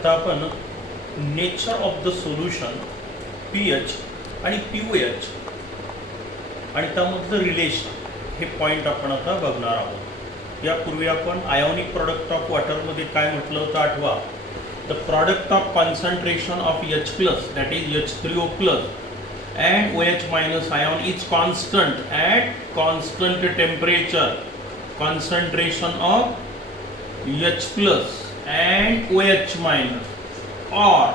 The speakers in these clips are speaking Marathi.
आता आपण nature of the solution pH आणि पीओएच आणि त्यामधलं रिलेशन हे पॉईंट आपण आता बघणार आहोत. यापूर्वी आपण आयोनिक प्रोडक्ट ऑफ वॉटरमध्ये काय म्हटलं होतं आठवा. The product of concentration of H plus that is H3O plus and OH minus ion is constant at constant temperature. Concentration of H plus and OH minus, or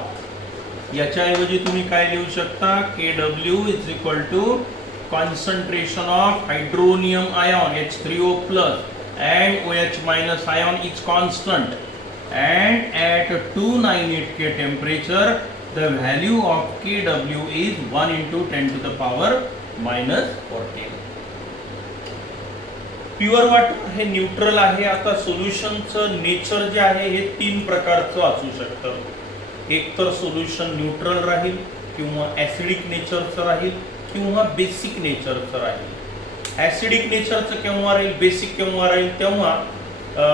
याच्याऐवजी तुम्ही काय लिहू शकता, KW is equal to concentration of hydronium ion H3O plus and OH minus ion is constant and at 298 K temperature the value of Kw is 1 into 10 to the power minus 14. Pure water हे न्यूट्रल आहे. आता सोल्युशनचं नेचर जे आहे हे तीन प्रकारचं असू शकतं. एक तर सोल्युशन न्यूट्रल राहील किंवा ऍसिडिक नेचरचं राहील किंवा बेसिक नेचरचं राहील. ऍसिडिक नेचरचं केव्हा राहील, बेसिक केव्हा राहील, तेव्हा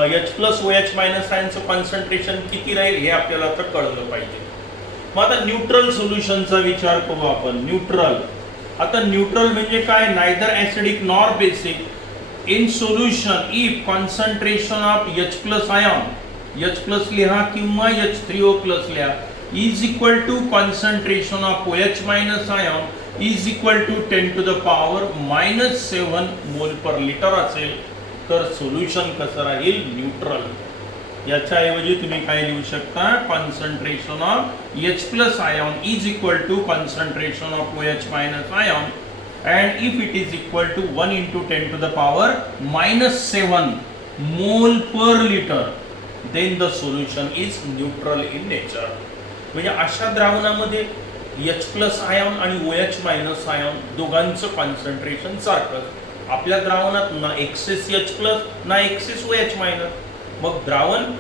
H प्लस OH मायनस आयनचं कॉन्सन्ट्रेशन किती राहील हे आपल्याला आता कळलं पाहिजे. मग आता न्यूट्रल सोल्युशनचा विचार करू आपण. न्यूट्रल, आता न्यूट्रल म्हणजे काय, neither acidic nor basic in solution if concentration of H plus ion, H plus लिहा किंवा H3O प्लस लिहा, is equal to concentration of OH minus ion is equal to 10 to the power -7 mole per litre असेल तर सोल्युशन कसं राहील, न्यूट्रल. याच्याऐवजी तुम्ही काय लिहू शकता, concentration of H plus ion is equal to concentration of OH minus ion and if it is equal to 1 into 10 to the power -7 mole per liter then the solution is neutral in nature. म्हणजे अशा द्रावणामध्ये H प्लस आयन आणि OH मायनस आयन दोघांचं कॉन्सन्ट्रेशन सारखं. आपल्या द्रावणात ना एक्सेस H प्लस ना एक्सेस OH मायनस, मग द्रावण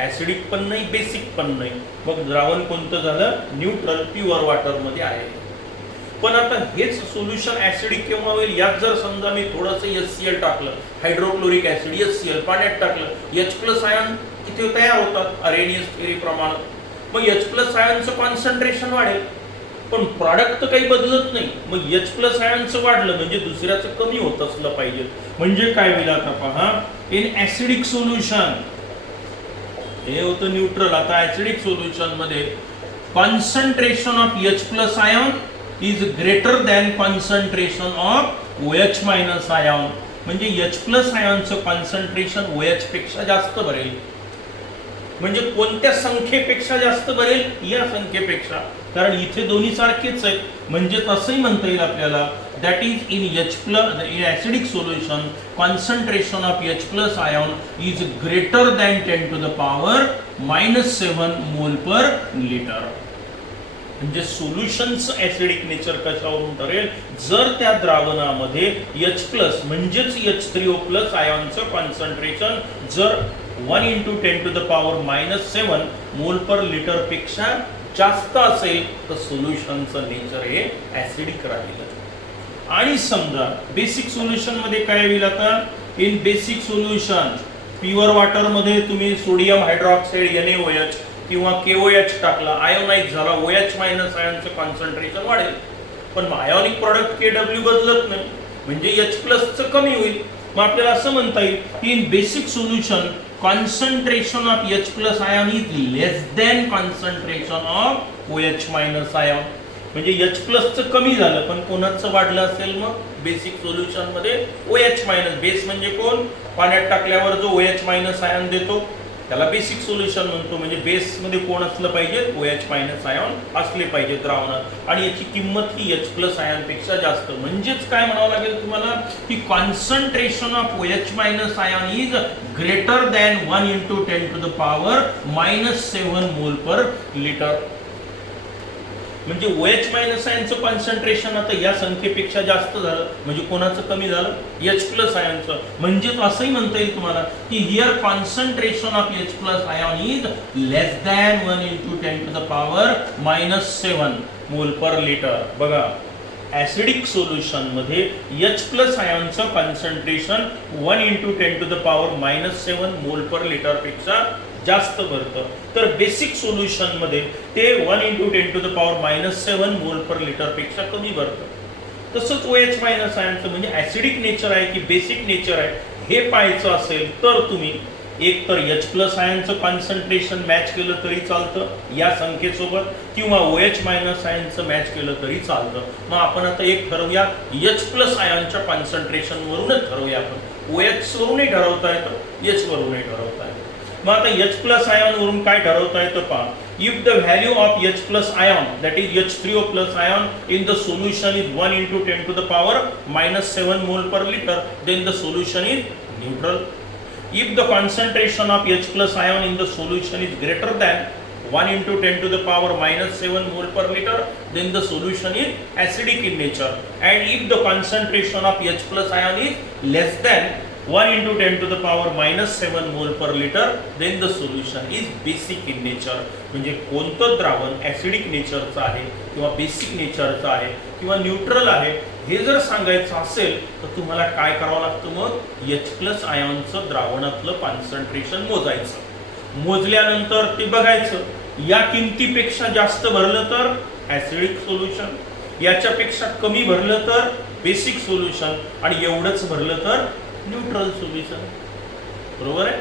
ऍसिडिक पण नाही बेसिक पण नाही, मग द्रावण कोणतं झालं, न्यूट्रल, प्युअर वॉटर मध्ये आहे. पण आता हेच सोल्युशन ऍसिडिक केव्हा होईल, यात जर समजा मी थोडंसं HCl टाकलं, हायड्रोक्लोरिक ऍसिड HCl पाण्यात टाकलं, H प्लस आयन किती तयार होतात अरेनियस थेअरी प्रमाणे, मग H प्लस आयनचं कॉन्सन्ट्रेशन वाढेल पण प्रॉडक्ट तर काही बदलत नाही. मग H प्लस आयनचं वाढलं म्हणजे दुसऱ्याचं कमी होत असलं पाहिजे. म्हणजे काय होईल आता पहा, इन ऍसिडिक सोल्युशन हे होतं न्यूट्रल. आता ऍसिडिक सोल्युशन मध्ये concentration of H plus ion is greater than concentration of OH minus ion. म्हणजे H प्लस आयनचं कॉन्सन्ट्रेशन OH पेक्षा जास्त बरेल. म्हणजे कोणत्या संख्येपेक्षा जास्त बरेल, या संख्येपेक्षा, कारण इथे दोन्ही सारखेच आहेत. म्हणजे तसंही म्हणता येईल आपल्याला, that is in H plus in acidic solution concentration of H plus ion is greater than 10 to the power -7 mole per litre. म्हणजे सोल्युशनचं ऍसिडिक नेचर कशावरून ठरेल, जर त्या द्रावणामध्ये H प्लस म्हणजेच H3O प्लस आयनचं कॉन्सन्ट्रेशन जर 1 into 10 to the power -7 mole per litre पेक्षा जास्त असेल तर सोल्युशनचं नेचर हे ऍसिडिक राहील. आणि समजा बेसिक सोल्युशन मध्ये काय होईल, आता in basic solution pure water मध्ये तुम्ही सोडियम हायड्रॉक्साईड NaOH किंवा KOH टाकला, आयोनाइज झाला, OH मायनस आयनचं कॉन्सन्ट्रेशन वाढेल. पण आयोनिक प्रॉडक्ट KW बदलत नाही म्हणजे H प्लसचं कमी होईल. मग आपल्याला असं म्हणता येईल की in basic solution concentration of H plus ion is less than concentration of OH minus ion. म्हणजे H प्लसचं कमी झालं पण कोणाचं वाढलं असेल, मग बेसिक सोल्युशन मध्ये OH मायनस, बेस म्हणजे कोण, पाण्यात टाकल्यावर जो OH मायनस आयन देतो त्याला बेसिक सोल्युशन म्हणतो. म्हणजे बेस मध्ये कोण असलं पाहिजे, OH मायनस आयन असले पाहिजे द्रावणात, आणि याची किंमत ही H प्लस आयन पेक्षा जास्त. म्हणजेच काय म्हणावं लागेल तुम्हाला की concentration of OH minus ion is greater than 1 into 10 to the power -7 mole per litre. म्हणजे OH मायनस आयनचं कॉन्सन्ट्रेशन आता या संख्येपेक्षा जास्त झालं म्हणजे कोणाचं कमी झालं, H प्लस आयनचं. म्हणजे असंही म्हणता येईल तुम्हाला की here concentration of H plus ion is less than 1 into 10 to the power -7 mole per litre. बघा ऍसिडिक सोल्युशन मध्ये H प्लस आयनचं concentration 1 into 10 to the power -7 mole per litre पेक्षा जास्त भरतं, तर बेसिक सोल्युशन मध्ये ते 1 × 10⁻⁷ मोल पर लिटर पेक्षा कमी भरतं. तसंच OH मायनस आयनचं म्हणजे ऍसिडिक नेचर आहे की बेसिक नेचर आहे हे पाहायचं असेल तर तुम्ही एक तर H+ आयनचं कॉन्सन्ट्रेशन मॅच केलं तरी चालतं या संख्येसोबत, किंवा OH मायनस आयनचं मॅच केलं तरी चालतं. मग आपण आता एक ठरवूया, H+ आयनच्या कॉन्सन्ट्रेशन वरूनच ठरवूया. आपण OH वरूनही ठरवता येतं, H वरूनही ठरवता येतं. मग आता H+ आयन वरून काय ठरवता येतं पहा. If the value of H+ ion, that is H3O+ ion in the solution is 1 × 10⁻⁷ mole per liter, then the solution is neutral. If the concentration of H+ ion in the solution is greater than 1 × 10⁻⁷ mole per liter, then the solution is acidic in nature. And if the concentration of H+ ion is less than 1 × 10⁻⁷ mole per liter, then the solution is basic in nature. म्हणजे कोणतं द्रावण ऍसिडिक नेचरचं आहे किंवा बेसिक नेचरचं आहे किंवा न्यूट्रल आहे हे जर सांगायचं असेल तर तुम्हाला काय करावं लागतं. मग H+ आयनचं द्रावणातलं कॉन्सन्ट्रेशन मोजायचं. मोजल्यानंतर ते बघायचं, या किमतीपेक्षा जास्त भरलं तर ऍसिडिक सोल्युशन, याच्यापेक्षा कमी भरलं तर बेसिक सोल्युशन, आणि एवढंच भरलं तर न्यूट्रल सोल्युशन. बरोबर आहे.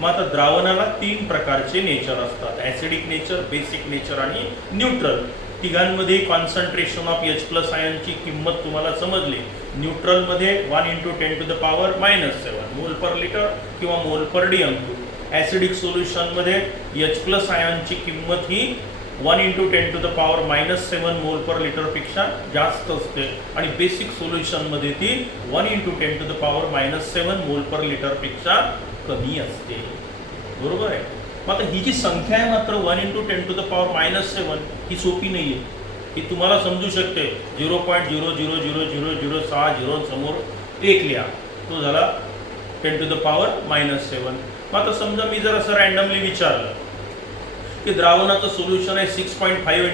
मग आता द्रावणाला 3 प्रकारचे नेचर असतात, ऍसिडिक नेचर, बेसिक नेचर आणि न्यूट्रल. तिघांमध्ये कॉन्सन्ट्रेशन ऑफ H+ आयनची किंमत तुम्हाला समजली. न्यूट्रल मध्ये 1 × 10⁻⁷ मोल पर लिटर किंवा मोल पर dm³. ऍसिडिक सोल्युशन मध्ये H+ आयनची किंमत ही 1 × 10⁻⁷ मोल पर लिटर पेक्षा जास्त असते, आणि बेसिक सोल्युशन मध्ये ती 1 × 10⁻⁷ मोल पर लिटर पेक्षा कमी असते. बरोबर आहे. मग आता ही जी संख्या आहे मात्र 1 × 10⁻⁷ ही सोपी नाहीये. ही तुम्हाला समजू शकते. 0.0000060 समोर 1 लिहा, तो झाला 10⁻⁷. मग आता समजा मी जर असं रँडमली विचारलं की द्रावणाचं सोल्युशन आहे 6.5 ×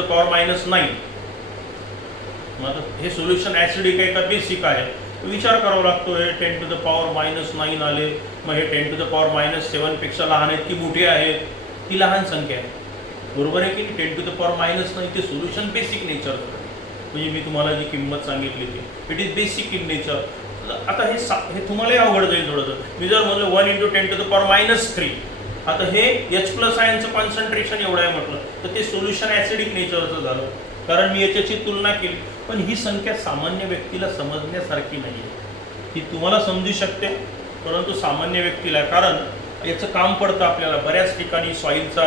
10⁻⁹. मग आता हे सोल्युशन ऍसिडिक आहे का बेसिक आहे विचार करावा लागतो. हे 10⁻⁹ आले, मग हे 10⁻⁷ पेक्षा लहान आहेत की मोठे आहेत? ती लहान संख्या आहे. बरोबर आहे की 10⁻�9 ते सोल्युशन बेसिक नेचर. म्हणजे मी तुम्हाला जी किंमत सांगितली ती it is basic in nature. आता हे तुम्हालाही अवघड जाईल थोडंसं. मी जर म्हणलं 1 × 10⁻�3, आता हे H+ आयनचं कॉन्सन्ट्रेशन एवढं आहे म्हटलं तर ते सोल्युशन ऍसिडिक नेचरचं झालं, कारण मी याच्याची तुलना केली. पण ही संख्या सामान्य व्यक्तीला समजण्यासारखी नाही. ही तुम्हाला समजू शकते परंतु सामान्य व्यक्तीला, कारण याचं काम पडतं आपल्याला बऱ्याच ठिकाणी. सॉईलचा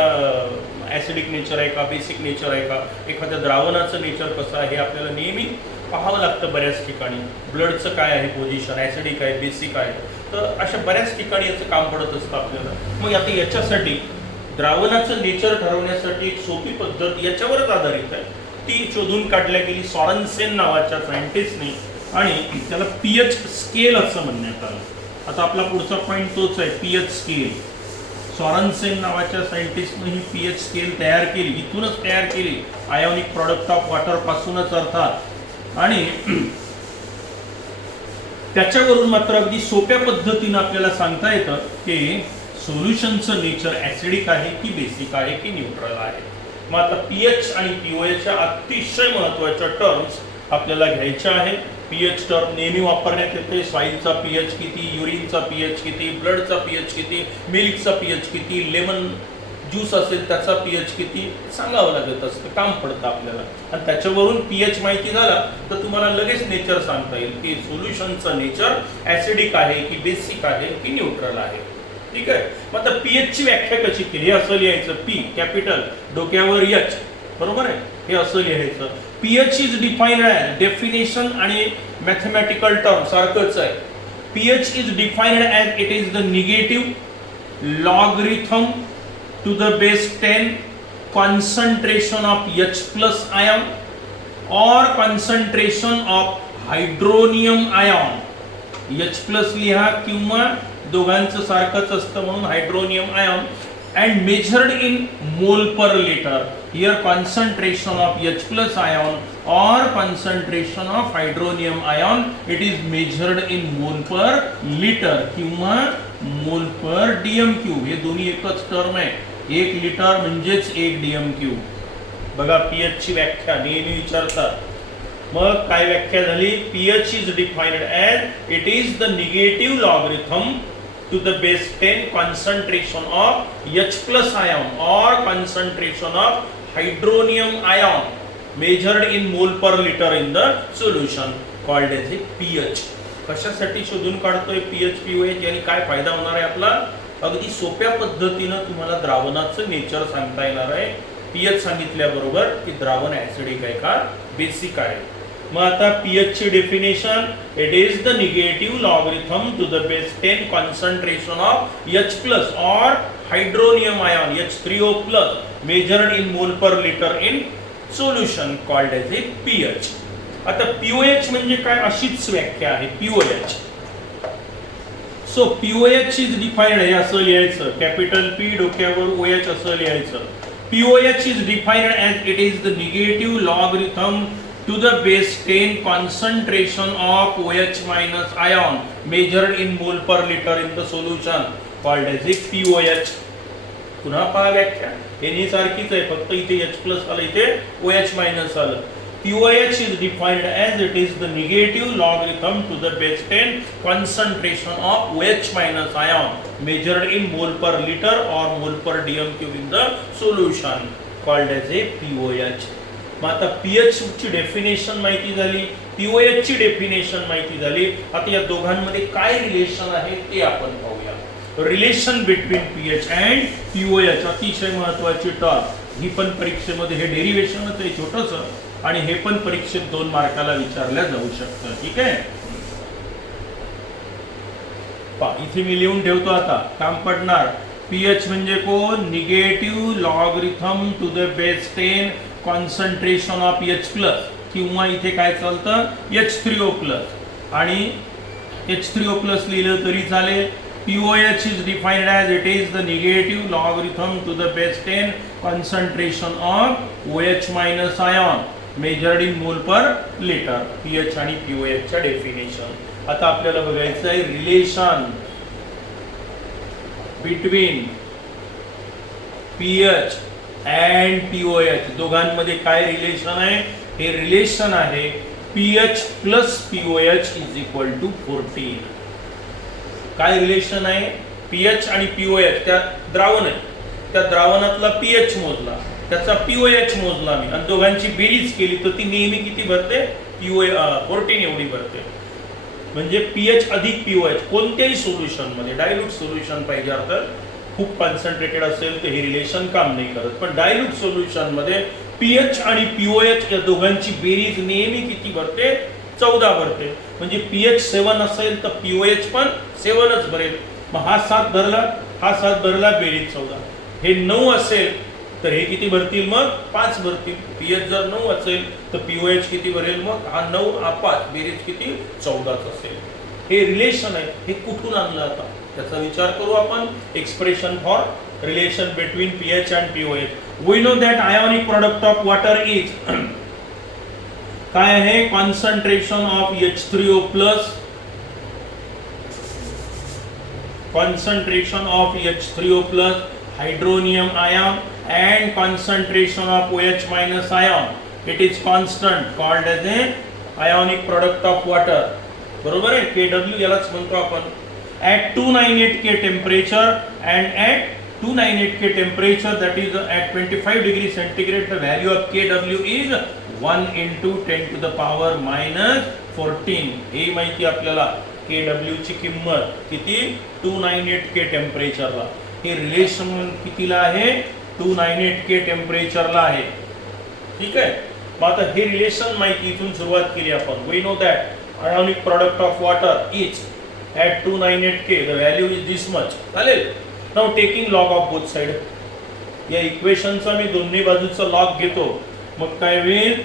ऍसिडिक नेचर आहे का, बेसिक नेचर आहे का, एखाद्या द्रावणाचं नेचर कसं आहे हे आपल्याला नेहमी पाहावं लागतं. बऱ्याच ठिकाणी ब्लडचं काय आहे पोझिशन, ऍसिडिक आहे, बेसिक आहे, तर अशा बऱ्याच ठिकाणी याचं काम पडत असतं आपल्याला. मग आता याच्यासाठी द्रावणाचं नेचर ठरवण्यासाठी एक सोपी पद्धत याच्यावरच आधारित आहे, ती शोधून काढल्या गेली सॉरनसेन नावाच्या सायंटिस्टने, आणि त्याला pH स्केल असं म्हणण्यात आलं. आता आपला पुढचा पॉईंट तोच आहे, pH स्केल. सॉरनसेन नावाच्या सायंटिस्टने ही pH स्केल तयार केली, इथूनच तयार केली, आयोनिक प्रॉडक्ट ऑफ वॉटर पासूनच अर्थात. आणि त्याच्यावरून मात्र अगदी सोप्या पद्धतीने आपल्याला सांगता येतं की सोल्युशनचं नेचर ऍसिडिक आहे की बेसिक आहे की न्यूट्रल आहे. मग आता pH आणि pOH च्या अतिशय महत्त्वाच्या टर्म्स आपल्याला घ्यायच्या आहे. pH टर्म नेहमी वापरण्यात येते. सॉईलचा pH किती, युरिनचा pH किती, ब्लडचा pH किती, मिल्कचा pH किती, लेमन ज्यूस असेल त्याचा pH किती सांगावं लागत असतं, काम पडतं आपल्याला. आणि त्याच्यावरून pH माहिती झाला तर तुम्हाला लगेच नेचर सांगता येईल की सोल्युशनचं नेचर ऍसिडिक आहे की बेसिक आहे की न्यूट्रल आहे. ठीक आहे. मग आता pH ची व्याख्या कशी केली? हे असं लिहायचं, P कॅपिटल डोक्यावर H, बरोबर आहे, हे असं लिहायचं. pH is defined as, definition आणि मॅथमॅटिकल टर्म सारखंच आहे. pH is defined as it is the negative logarithm to the base 10 concentration of H+ ion or concentration of hydronium ion. H+ लिहा किंवा दोघांचं सारखंच असतं म्हणून hydronium ion, and measured in mole per liter. Here concentration of H+ ion or concentration of hydronium ion, it is measured in mole per liter किंवा मोल पर डीएम क्यूब. हे दोन्ही एकच टर्म आहे. 1 लिटर म्हणजेच 1 डीएम क्यूब. बघा पीएच ची व्याख्या नेहमी विचारतात. मग काय व्याख्या झाली? PH is defined as it is the negative logarithm to the base 10 concentration of H plus ion or concentration of hydronium ion measured in mole per liter in the solution called as a pH. कशासाठी शोधून काढतोय pH pOH यानी काय फायदा होणार आहे आपला? अगदी सोप्या पद्धतीनं तुम्हाला द्रावणाचं नेचर सांगता येणार आहे. pH सांगितल्याबरोबर की द्रावण ऍसिडिक आहे का बेसिक आहे. मग आता pH ची definition, it is the negative logarithm to the base 10 concentration of H plus or hydronium ion H3O plus measured in mole per litre in solution called as a pH. आता pOH म्हणजे काय अशीच व्याख्या आहे pOH. So pOH is defined हे असं लिहायचं, कॅपिटल P डोक्यावर OH असं लिहायचं. pOH is defined as it is the negative logarithm to the base 10 concentration of OH minus ion measured in mole per liter in the solution called as a pOH. पुन्हा पहा व्याख्या हे सारखीच आहे, फक्त इथे H प्लस आलं, इथे OH मायनस आलं. pOH is defined as it is the negative logarithm to the base 10 concentration of OH minus ion measured in mole per liter or mole per dm cube in the solution called as a pOH. मग आता pH ची डेफिनेशन माहिती झाली, pOH ची डेफिनेशन माहिती झाली. आता या दोघांमध्ये काय रिलेशन आहे ते आपण पाहूया. Relation between pH and pOH अतिशय महत्वाची टर्म. ही पण परीक्षेमध्ये हे डेरिव्हेशनच आहे छोटंसं, आणि हे पण परीक्षेत 2 मार्काला विचारल्या जाऊ शकतं. ठीक आहे, इथे मी लिहून ठेवतो. आता काम पडणार. pH म्हणजे कोण? Negative logarithm to the base 10 concentration of H plus, किंवा इथे काय चालतं H3O प्लस, आणि H3O प्लस लिहिलं तरी चालेल. pOH is defined as it is the negative logarithm to the base 10 concentration of OH minus ion measured in mole per litre. pH आणि pOH च्या डेफिनेशन. आता आपल्याला बघायचं आहे relation between pH and pOH. दोघांमध्ये काय रिलेशन आहे? हे रिलेशन आहे pH plus pOH is equal to 14. काय रिलेशन आहे? pH आणि pOH त्या द्रावण आहे, त्या द्रावणातला pH मोजला, त्याचा pOH मोजला मी, आणि दोघांची बेरीज केली तर ती नेहमी किती भरते? 14 एवढी भरते. म्हणजे pH अधिक pOH कोणत्याही सोल्युशन मध्ये, डायल्यूट सोल्युशन पाहिजे अर्थात, खूप कॉन्सन्ट्रेटेड असेल तर हे रिलेशन काम नाही करत, पण डायल्यूट सोल्युशन मध्ये pH आणि pOH या दोघांची बेरीज नेहमी किती भरते? 14 भरते. म्हणजे pH 7 असेल तर pOH पण 7च भरेल. मग हा 7 धरला, हा 7 धरला, बेरीज 14. हे 9 असेल तर हे किती भरतील? मग 5 भरतील. pH जर 9 असेल तर pOH किती भरेल? मग हा 9 हा 5, बेरीज किती? 14च असेल. हे रिलेशन आहे. हे कुठून आणलं आता त्याचा विचार करू आपण. Expression for relation between pH and pOH. We know that ionic product of water is काय आहे? Concentration of H3O plus, concentration of H3O plus hydronium ion and concentration of OH minus ion. It is constant called as a ionic product of water. बरोबर आहे? Kw यालाच म्हणतो आपण. At 298 K temperature and at 298 K temperature, that is at 25 degree centigrade, the value of Kw is 1 into 10 to the power minus 14. हे माहिती आपल्याला. Kw ची किंमत किती? 298 K टेम्परेचरला. हे रिलेशन कितीला आहे? 298 K टेम्परेचरला आहे. ठीक आहे. मग आता हे रिलेशन माहिती इथून सुरुवात केली आपण. We know that ionic product of water is at 298 K, the value is this much. चालेल. Now taking log of both side. या इक्वेशनचा मी दोन्ही बाजूचा लॉग घेतो. मग काय होईल?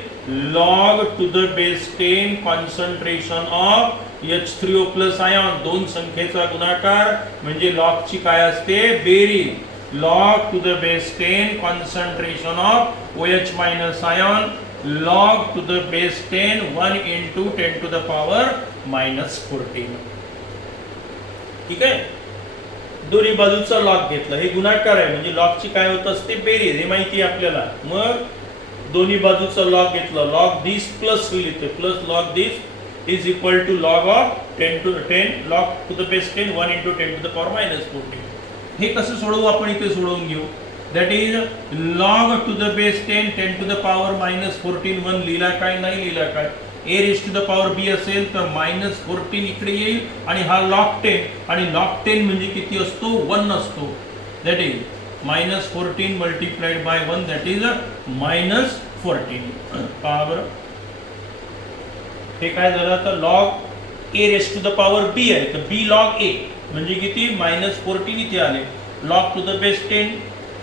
Log to the base 10 concentration of H3O plus ion, दोन संख्येचा गुणाकार म्हणजे लॉग ची काय असते? बेरीज. log to the base 10 concentration of OH minus ion, log to the base 10 1 into 10 to the power minus 14. ठीक है. दोन्ही बाजूचा लॉग घेतला, हे गुणाकार आहे म्हणजे लॉगची काय होत असते बेरीज, हे माहिती आहे आपल्याला. मग दोन्ही बाजूचा लॉग घेतला, लॉग दिस प्लस होईल इथे, plus log this is equal to log of 10 to 10 log to the base 10 1 into 10 to the power minus 14. हे कसं सोडवू आपण, इथे सोडवून घेऊ. That is log to the base 10 10 to the power minus 14 1 लिहिला काय नाही लिहिला काय, a raised to the power b असेल तर minus 14 इकडे येईल आणि हा log 10, आणि log 10 म्हणजे किती असतो 1 असतो. That is minus 14 multiplied by 1 that is minus 14. पहा बरं हे काय झालं, आता log a raised to the power b आहे तर b log a म्हणजे किती minus 14 इथे आले, log to the base 10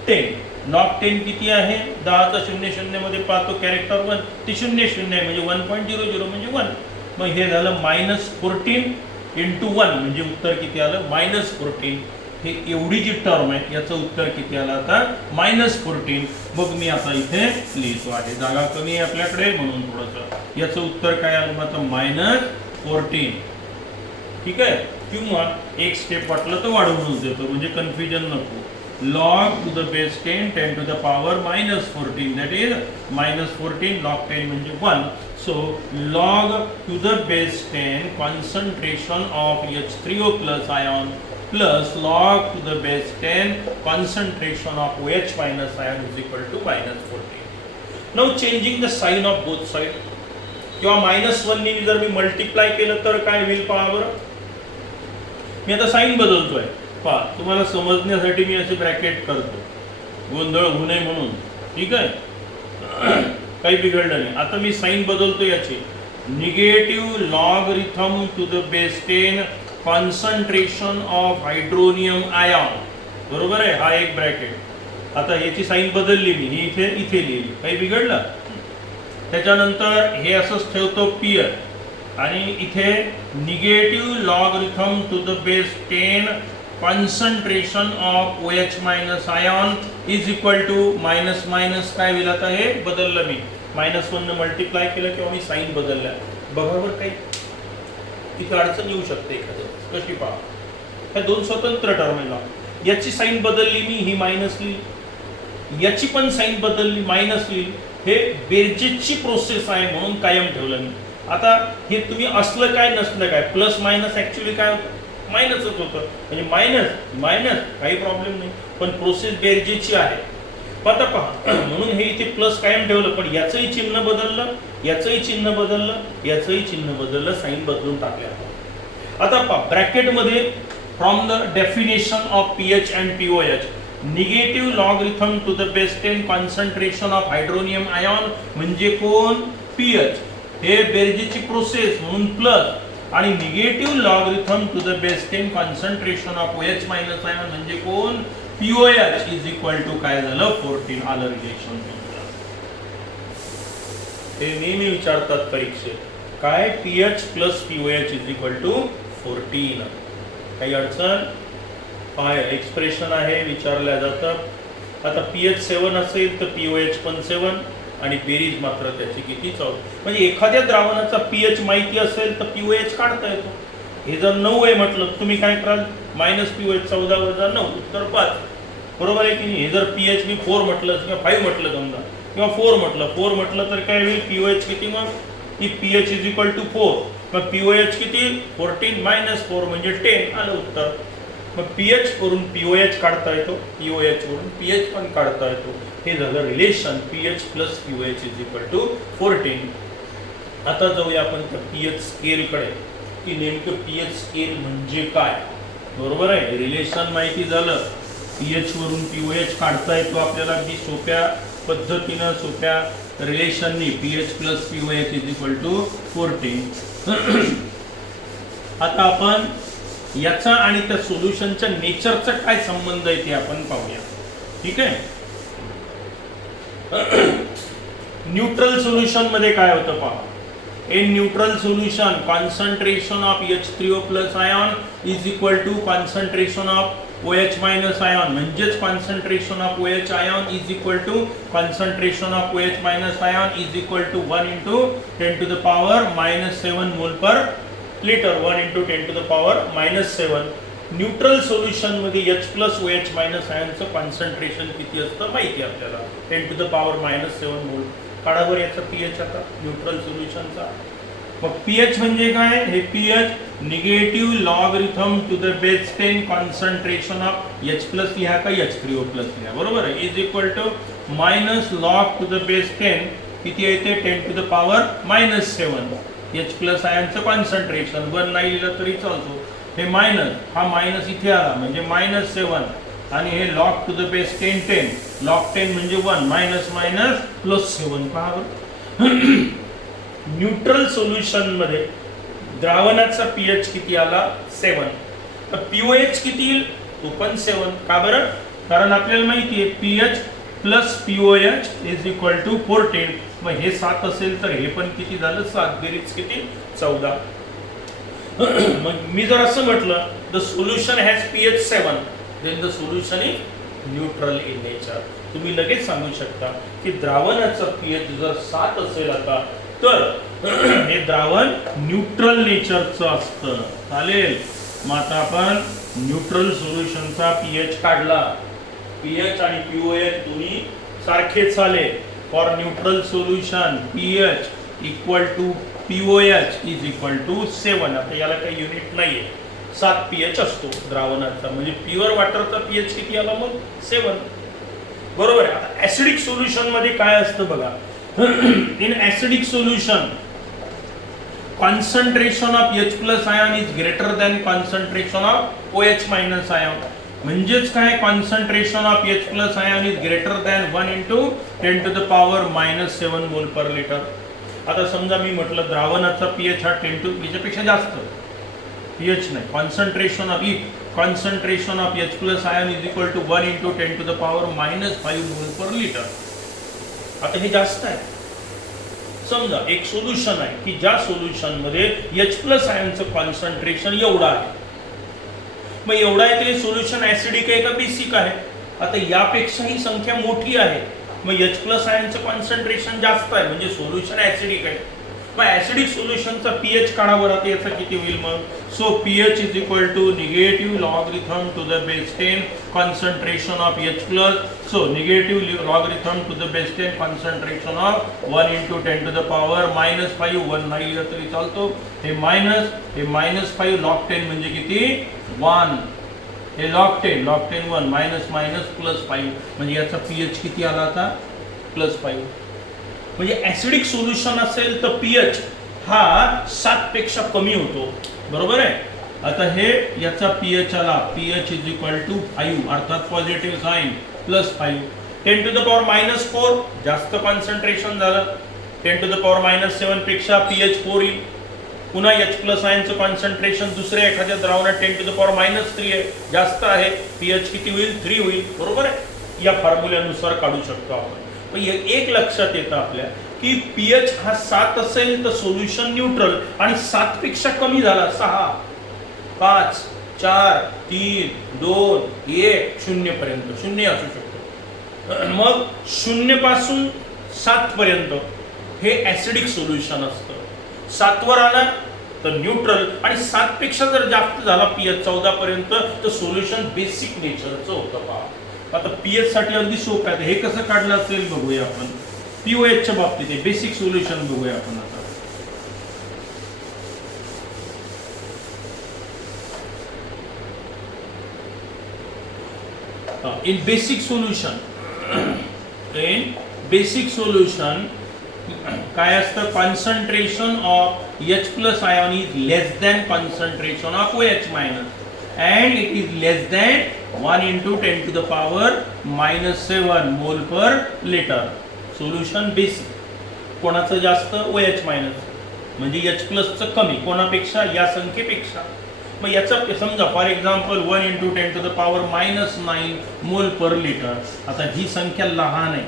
10, log 10 किती आहे 10 चा 0 0 मध्ये पाहतो कॅरेक्टर 1 ते 0 0 आहे म्हणजे 1.00 म्हणजे 1. मग हे झालं minus 14 into 1 म्हणजे उत्तर किती आलं -14. हे एवढी जी टर्म आहे याचं उत्तर किती आलं आता -14. मग मी आता इथे लिहितो आहे, जागा कमी आहे आपल्याकडे म्हणून थोडंसं, याचं उत्तर काय आलं आता -14. ठीक आहे, किंवा एक स्टेप वाटलं तर वाढवूनच देतो म्हणजे कन्फ्युजन नको. log to the base 10 10 to the power -14 that is -14 log 10 म्हणजे 1. so log to the base 10 concentration of H3O plus ion plus log to the base 10 concentration of OH minus ion is equal to -14. now changing the sign of both side, किंवा -1 ने जर मी मल्टिप्लाय केलं तर काय होईल पहा बरं. मी आता साइन बदलतोय, पहा तुम्हाला समजण्यासाठी मी असे ब्रॅकेट करतो, गोंधळ होऊ नये म्हणून. ठीक आहे, काही बिघडलं नाही. आता मी साइन बदलतो याची, negative logarithm to the base 10 concentration of hydronium ion, बरोबर आहे, हा एक ब्रॅकेट. आता याची साइन बदलली मी, ही इथे इथे लिहिली, काही बिघडलं. त्याच्यानंतर हे असंच ठेवतो पियर, आणि इथे negative logarithm to the base 10 concentration of OH minus ion is equal to minus minus काय होईल, आता हे बदललं मी, -1 ने मल्टिप्लाय केलं किंवा मी साइन बदलल्या. बघावर काही इथे अडचण येऊ शकते एखादं, कशी पहा. ह्या दोन स्वतंत्र टर्म आहे, याची साइन बदलली मी, ही मायनस लिहिली, याची पण साइन बदलली मायनस लिहिली. हे बेरजेची प्रोसेस आहे म्हणून कायम ठेवलं मी. आता हे तुम्ही असलं काय नसलं काय, प्लस मायनस ऍक्च्युअली काय होतं मायनसच होतं, म्हणजे मायनस मायनस काही प्रॉब्लेम नाही, पण प्रोसेस बेरजेची आहे. आता पहा, म्हणून हे इथे प्लस कायम ठेवलं, पण याचंही चिन्ह बदललं, याचंही चिन्ह बदललं, याचंही चिन्ह बदललं, साइन बदलून टाकले. आता पहा ब्रॅकेटमध्ये from the definition of pH and pOH, negative logarithm to the base 10 concentration of hydronium ion म्हणजे कोण, पीएच, हे बेरजेची प्रोसेस म्हणून प्लस, आणि negative logarithm to the base 10 concentration of OH minus ion म्हणजे कोण, POH इज इक्वल टू काय झालं 14. आलं रिलेशन. हे नेहमी विचारतात परीक्षेत, काय pH plus POH is equal to 14. काही अडचण, काय एक्सप्रेशन आहे विचारल्या जातं. आता पीएच 7 असेल तर POH पण 7, आणि बेरीज मात्र त्याची किती 14. म्हणजे एखाद्या द्रावणाचा पीएच माहिती असेल तर POH काढता येतो. हे जर 9 आहे म्हटलं तुम्ही काय कराल, -POH 14 वजा 9 उत्तर 5, बरोबर आहे की नाही. हे जर पीएच मी 4 म्हटलं किंवा 5 म्हटलं समजा, किंवा 4 म्हटलं तर काय होईल, POH किती, मग की पीएच इज इक्वल टू 4, मग POH किती 14 - 4 म्हणजे 10, आलं उत्तर. मग पीएच वरून POH काढता येतो, POH वरून पीएच पण काढता येतो. हे झालं relation pH plus POH is equal to 14. आता जाऊया आपण त्या पीएच स्केलकडे, की नेमकं पीएच स्केल म्हणजे काय, बरोबर आहे. रिलेशन माहिती झालं, पीएच वरून POH काढता येतो आपल्याला अगदी सोप्या पद्धतीनं, सोप्या रिलेशननी, pH plus POH is equal to 14. आता आपण याचा आणि त्या सोल्युशनच्या नेचरचा काय संबंध आहे ते आपण पाहूया. ठीक आहे, न्यूट्रल सोल्युशन मध्ये काय होतं पहा. In neutral solution, concentration of H3O plus ion is equal to concentration of OH minus ion. म्हणजेच concentration of OH ion is equal to concentration of OH minus ion is equal to 1 into 10 to the power -7 mole per liter. 1 into 10 to the power -7. Neutral solution मध्ये H plus O H minus आयनचं कॉन्सन्ट्रेशन किती असतं माहिती आहे आपल्याला, 10⁻⁻⁷ मोल. काढावर याचा पीएच आता न्यूट्रल सोल्युशनचा. मग पीएच म्हणजे काय, हे pH negative logarithm to the base 10 concentration of H plus लिहा का H3O प्लस लिहा, बरोबर आहे, is equal to minus log to the base 10 किती येते 10⁻⁻⁷. H प्लस आयनचं कॉन्सन्ट्रेशन 1 नाही लिहिलं तरी चालतो. हे मायनस, हा मायनस इथे आला म्हणजे -7 आणि हे log to the base 10 log 10 म्हणजे 1 मायनस मायनस प्लस 7. पहा न्यूट्रल सोल्युशन मध्ये द्रावणाचा पीएच किती आला 7. तर पीओएच किती येईल, तो पण 7. का बरं, कारण आपल्याला माहिती आहे pH plus pOH is equal to 14. मग हे 7 असेल तर हे पण किती झालं 7, बेरीज किती 14. मग मी जर असं म्हटलं the solution has pH 7 then the solution is neutral in nature. तुम्ही लगेच सांगू शकता की द्रावणाचा पीएच जर 7 असेल आता तर हे द्रावण न्यूट्रल नेचरचं असतं. चालेल. मग आता आपण न्यूट्रल सोल्युशनचा पीएच काढला. पीएच आणि पीओएच दोन्ही सारखेच आले. For neutral solution pH equal to pOH is equal to 7. आता याला काही युनिट नाहीये, 7 पीएच असतो द्रावणाचा. म्हणजे प्युअर वॉटरचा पीएच किती आला मग 7, बरोबर आहे. आता ऍसिडिक सोल्युशन मध्ये काय असतं बघा, in acidic solution concentration of H plus ion is greater than concentration of OH minus ion. म्हणजेच काय, concentration of H plus ion is greater than 1 × 10⁻⁻⁷ मोल पर लिटर. आता समजा मी म्हटलं द्रावणाचा पीएच हा 10 याच्यापेक्षा जास्त, पीएच नाही, concentration of concentration of H plus ion is equal to 1 × 10⁻⁻5 मोल पर लिटर. आता हे जास्त आहे. समजा एक सोल्युशन आहे की ज्या सोल्युशन मध्ये H प्लस आयनचं कॉन्सन्ट्रेशन एवढं आहे. मग एवढा आहे ते सोल्युशन ऍसिडिक आहे का बेसिक आहे. आता यापेक्षा ही संख्या मोठी आहे, मग H प्लस आयनचं कॉन्सन्ट्रेशन जास्त आहे म्हणजे सोल्युशन ऍसिडिक आहे. मग ऍसिडिक सोल्युशनचा पीएच काढावर आता याचा किती होईल मग. So pH is equal to negative logarithm to the base 10 concentration of H plus. So negative logarithm to the base 10 concentration of 1 × 10⁻⁻5. 1 नाही लिहिलं तरी चालतो. हे -5 लॉग 10 म्हणजे किती 1. हे लॉग 10 1 मायनस मायनस +5 म्हणजे याचा पीएच किती आला आता +5. म्हणजे ऍसिडिक सोल्युशन असेल तर पीएच हा 7 पेक्षा कमी होतो, बरोबर आहे. आता हे याचा पीएच आला, पीएच इज इक्वल टू 5 अर्थात पॉझिटिव्ह साइन +5. 10⁻⁻4 जास्त कॉन्सन्ट्रेशन झालं. 10⁻⁷ पेक्षा पीएच 4 येईल. पुन्हा H प्लस आयनचं कॉन्सन्ट्रेशन दुसऱ्या एखाद्या द्रावणात 10⁻³ आहे, जास्त आहे, पीएच किती होईल 3 होईल, बरोबर आहे. या फॉर्म्युल्यानुसार काढू शकतो आपण. पण एक लक्षात येतं आपल्या की पीएच हा 7 असेल तर सोल्युशन न्यूट्रल आणि 7 पेक्षा कमी झाला 6, 5, 4, 3, 2, 1 0 पर्यंत 0 असू शकतो. मग 0 पासून 7 पर्यंत हे ऍसिडिक सोल्युशन असतं. 7 वर आला तर न्यूट्रल आणि 7 पेक्षा जर जास्त झाला पीएच 14 पर्यंत तर सोल्युशन बेसिक नेचरचं होतं. पहा आता पीएच साठी अगदी सोपं आहे. हे कसं काढलं असेल बघूया आपण. पीओएचच्या बाबतीत हे बेसिक सोल्युशन बघूया आपण आता. इन बेसिक सोल्युशन काय असतं, concentration of H plus ion is less than concentration of OH minus and it is less than 1 × 10⁻⁻7 मोल पर लिटर. सोल्युशन बेसिक, कोणाचं जास्त OH मायनस म्हणजे H प्लसचं कमी, कोणापेक्षा या संख्येपेक्षा. मग याचा समजा फॉर एक्झाम्पल 1 × 10⁻⁹ मोल पर लिटर. आता ही संख्या लहान आहे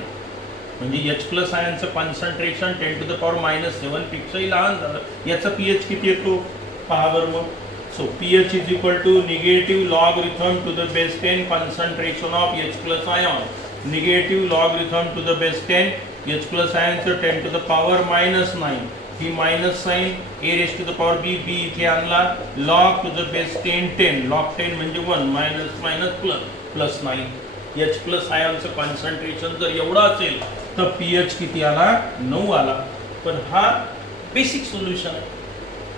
म्हणजे H प्लस आयनचं कॉन्सन्ट्रेशन 10⁻⁷ पेक्षाही लहान झालं. याचा पीएच किती येतो पहा बरं मग. So pH is equal to negative logarithm to the base 10 concentration of H plus ion. Negative logarithm to the base 10 H plus ion so 10⁻⁹ ही minus sign A raise to the power B, B इथे आणला log to the base 10 10, log 10 म्हणजे 1 minus minus plus plus 9. H plus आयनचं कॉन्सन्ट्रेशन जर एवढं असेल तर पीएच किती आला? 9 आला. पण हा बेसिक सोल्युशन आहे.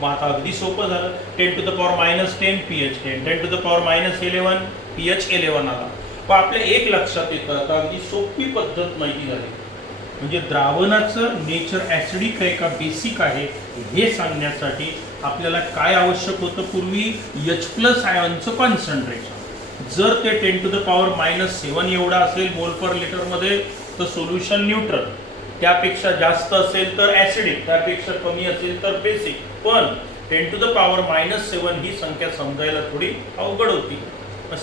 मग आता अगदी सोपं झालं. 10 to the power minus 10 pH 10, 10 to the power minus 11 pH 11 आला. पण आपल्या एक लक्षात येतं, आता अगदी सोपी पद्धत माहिती झाली. म्हणजे द्रावणाचं नेचर ॲसिडिक आहे का बेसिक आहे हे सांगण्यासाठी आपल्याला काय आवश्यक होतं? पूर्वी H प्लस आयनचं कॉन्सन्ट्रेशन जर ते 10 टू द पॉवर मायनस 7 एवढा असेल मोल पर लिटरमध्ये तर सोल्युशन न्यूट्रल, त्यापेक्षा जास्त असेल तर ॲसिडिक, त्यापेक्षा कमी असेल तर बेसिक. पण 10 टू द पॉवर मायनस 7 ही संख्या समजायला थोडी अवघड होती.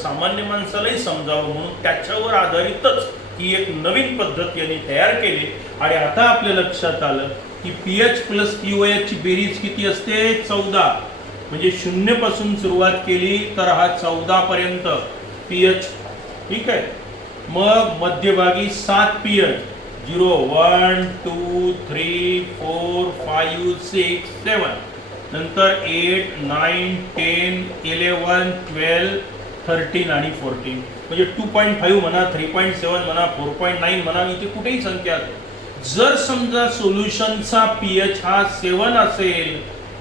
सामान्य माणसालाही समजावं म्हणून त्याच्यावर आधारितच ही एक नवीन पद्धत यांनी तयार केली. आणि आता आपल्या लक्षात आलं की पीएच प्लस पीओएच ची बेरीज किती असते? 14. म्हणजे 0 पासून सुरुवात केली तर हा 14 पर्यंत पीएच. ठीक आहे. मग मध्यभागी 7 पीएच 0 1 2 3 4 5 6 7, नंतर 8 9 10 11 12 13 आणि 14. म्हणजे 2.5 म्हणा, 3.7 म्हणा, 4.9 म्हणा, इथे कुठेही संख्या असेल. जर समजा सोल्युशनचा पीएच हा 7 असेल,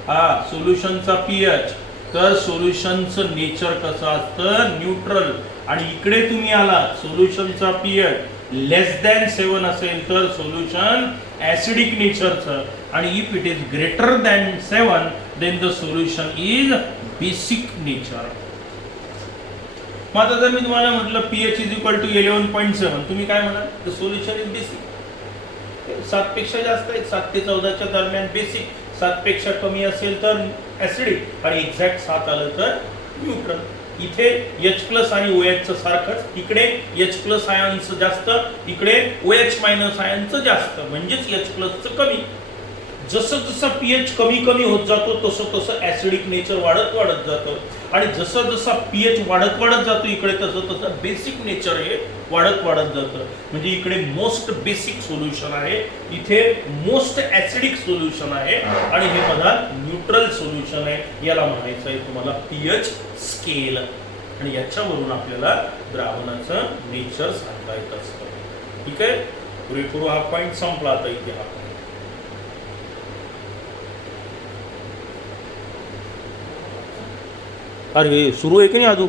हा सोल्युशनचा पीएच, तर सोल्युशनचं नेचर कसं असतं? न्यूट्रल. आणि इकडे तुम्ही आला सोल्युशनचा पीएच लेस दॅन 7 असेल तर सोल्युशन ॲसिडिक नेचरचं, आणि if it is greater than 7 then the solution is basic nature. मग आता जर मी तुम्हाला म्हटलं पीएच इज इक्वल टू 11.7, तुम्ही काय म्हणाल? The solution is basic. 7 पेक्षा जास्त आहे, 7 ते 14च्या दरम्यान बेसिक, 7 पेक्षा कमी असेल तर ॲसिडिक, आणि एक्झॅक्ट 7 आलं तर न्यूट्रल. इथे H प्लस आणि OH सारखंच, इकडे H प्लस आयनचं जास्त, इकडे OH मायनस आयनचं जास्त, म्हणजेच H प्लसचं कमी. जसं जसं पीएच कमी कमी होत जातो तसं तसं ॲसिडिक नेचर वाढत वाढत जातं, आणि जसं जसं पीएच वाढत वाढत जातो इकडे तसं तसं बेसिक नेचर हे वाढत वाढत जातं. म्हणजे इकडे मोस्ट बेसिक सोल्युशन आहे, इथे मोस्ट ॲसिडिक सोल्युशन आहे, आणि हे मला न्यूट्रल सोल्युशन आहे. याला म्हणायचं आहे तुम्हाला पीएच स्केल, आणि याच्यावरून आपल्याला द्रावणाचं नेचर सांगता येत असतं. ठीक आहे. पुरेपूर हा पॉईंट संपला. आता इथे हा अरे सुरू आहे की नाही अजून?